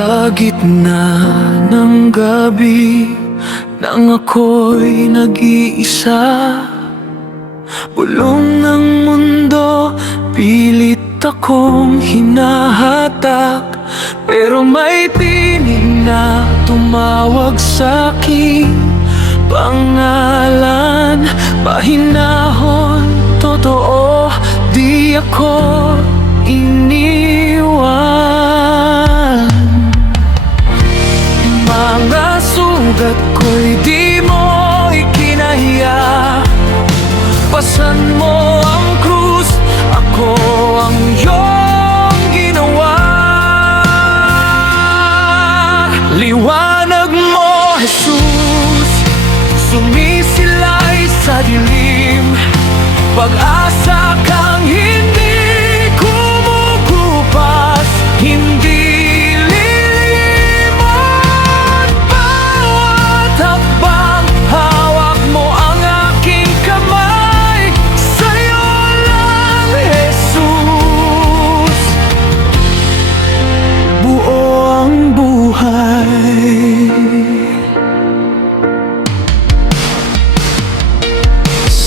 Sa gitna ng gabi, nang ako'y nag-iisa, bulong ng mundo, pilit akong hinahatak. Pero may tinig na tumawag sa'king pangalan. Mahinahon, totoo, di ako iniwan. Mga sugat ko'y di mo ikinahiya. Pasan mo ang krus, ako ang iyong ginawa. Liwanag mo, Jesus, sumisilay sa dilim. Pag-asa kang hindi kumukupas, hindi lilimot. Bawat hakbang, hawak mo ang aking kamay. Sa'yo lang, Jesus, buo ang buhay.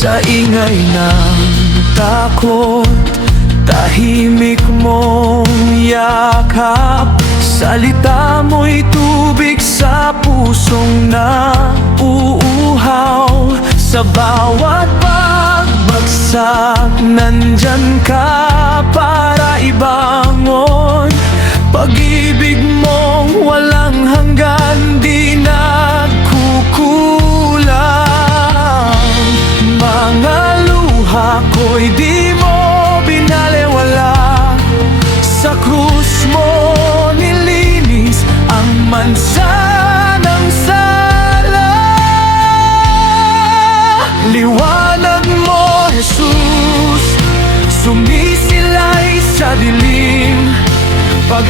Sa ingay ng takot, tahimik mong yakap. Salita mo'y tubig sa pusong nauuhaw. Sa bawat pagbagsak, nandyan ka para ibangon. Pag-ibig mong walang hanggan, di nagkukulang. Mga luha ko'y di mo binalewala. Sa krus mo nilinis ang mansa ng sala. Liwanag mo, Jesus, sumisilay sa dilim. Pag